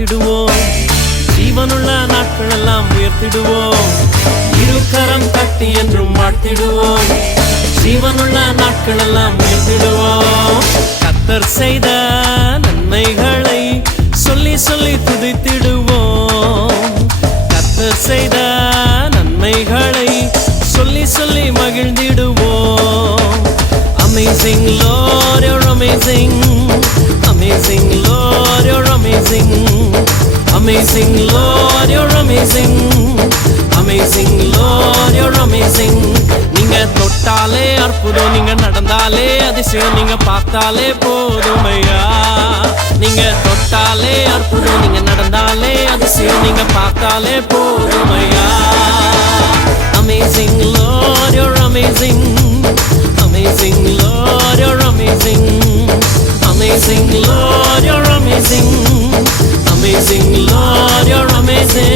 வாழ்த்திடுவோம். ஜீவனுள்ள நாட்கள் எல்லாம் உயர்த்திடுவோம். இருகரம் தட்டி என்றும் வாழ்த்திடுவோம். ஜீவனுள்ள நாட்கள் எல்லாம் உயர்த்திடுவோம். கர்த்தர் செய்த நன்மைகளை சொல்லி சொல்லி துதித்திடுவோம். கர்த்தர் செய்த நன்மைகளை சொல்லி சொல்லி மகிழ்ந்திடுவோம். Amazing Lord, you're amazing. Amazing Lord, you're amazing. Amazing Lord, you're amazing. Amazing Lord, you're amazing. நீங்க தொட்டாலே அற்புதம், நீங்க நடந்தாலே அதிசயம், நீங்க பார்த்தாலே போதுமையா. நீங்க தொட்டாலே அற்புதம், நீங்க நடந்தாலே அதிசயம், நீங்க பார்த்தாலே போதுமையா. Amazing Lord, you're amazing. Amazing Lord, you're amazing. Amazing Lord, you're amazing. Amazing Lord, you're amazing.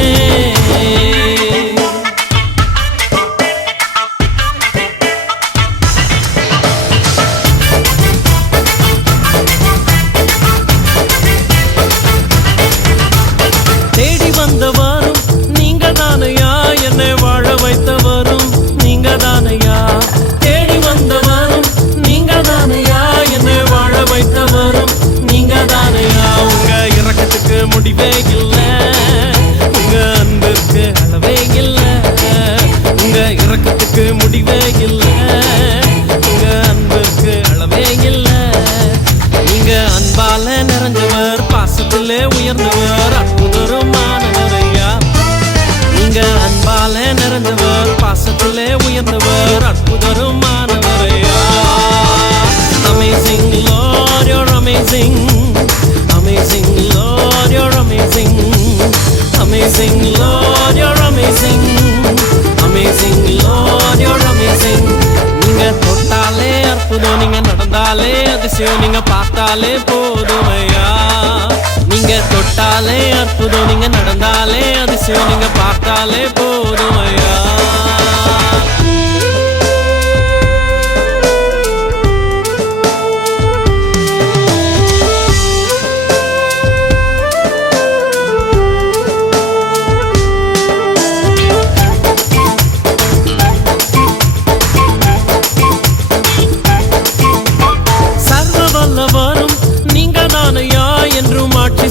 தேடி வந்தவரும் நீங்க தானையா, என்னை வாழ வைத்தவரும் நீங்க தானையா. தேடி வந்தவரும் நீங்க தானையா, என்னை வாழ வைத்தவரும் நீங்க தானையா. உங்க இரக்கத்துக்கு முடிவே இல்லை, உங்க அன்பிற்கு அளவே இல்லை. உங்க இரக்கத்துக்கு முடிவே இல்லை, உங்க அன்பிற்கு அளவே இல்லை. நீங்க அன்பால நிறைஞ்சவர், பாசத்திலே உயர்ந்தவர், அற்புதருமானவரையா. நீங்க அன்பால நிறைஞ்சவர், பாசத்திலே உயர்ந்தவர், அற்புதருமானவரையா. Amazing Lord, you're amazing. Amazing Lord, you're amazing. Amazing Lord, you're amazing. Amazing Lord, you're amazing. நீங்க தொட்டாலே அற்புதம், நீங்க நடந்தாலே அதிசயம், நீங்க பார்த்தாலே போதுமையா. நீங்க தொட்டாலே அற்புதம், நீங்க நடந்தாலே அதிசயம், நீங்க பார்த்தாலே போதுமையா.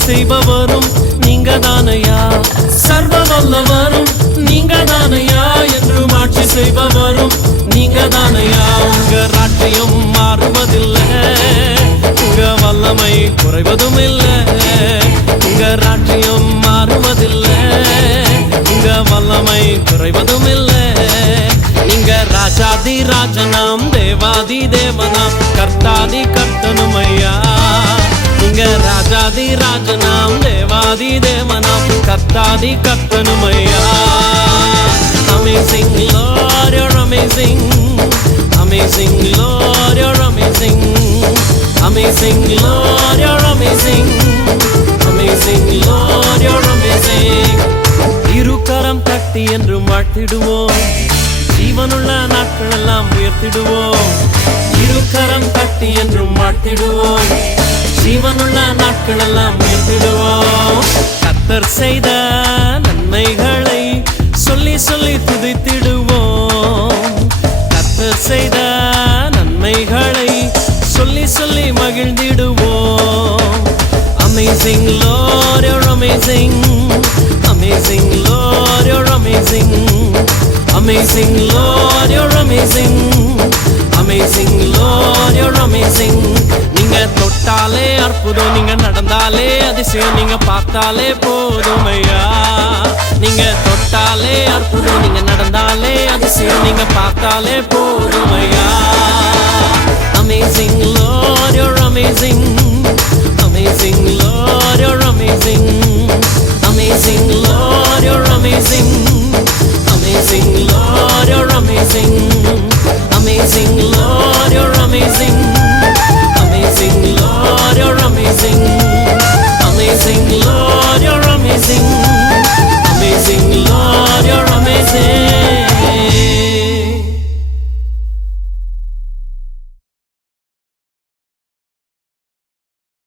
செய்பவரும் நீங்க தானையா. சர்வ வல்லவரும் நீங்க தானையா, என்றும் ஆட்சி செய்பவரும் நீங்க தானையா. உங்க ராஜ்யம் மாறுவதில்லை, உங்க வல்லமை குறைவதும் இல்லை. உங்க ராஜ்யம் மாறுவதில்லை, உங்க வல்லமை குறைவதும் இல்லை. நீங்க ராஜாதி ராஜனாம், தேவாதி தேவனாம், கர்த்தாதி கர்த்தனுமையா. நீங்க ராஜாதி ராஜனாம், தேவாதி தேவனாம், கர்த்தாதி கர்த்தனுமையா. Amazing Lord, you're amazing. Amazing Lord, you're amazing. Amazing Lord, you're amazing. Amazing Lord, you're amazing. இருகரம் தட்டி என்றும் வாழ்த்திடுவோம். ஜீவனுள்ள நாட்கள் எல்லாம் உயர்த்திடுவோம். இருகரம் தட்டி என்றும் வாழ்த்திடுவோம். ஜீவனுள்ள நாட்கள் எல்லாம் உயர்த்திடுவோம். கர்த்தர் செய்த நன்மைகளை சொல்லி சொல்லி துதித்திடுவோம். கர்த்தர் செய்த நன்மைகளை சொல்லி சொல்லி மகிழ்ந்திடுவோம். Amazing Lord, you're amazing. Amazing Lord, you're amazing. Amazing Lord, you're amazing. Amazing Lord, you're amazing. நீங்க தொட்டாலே அற்புதம், நீங்க நடந்தாலே அதிசயம், நீங்க பார்த்தாலே போதுமையா. நீங்க தொட்டாலே அற்புதம், நீங்க நடந்தாலே அதிசயம், நீங்க பார்த்தாலே போதுமையா. Amazing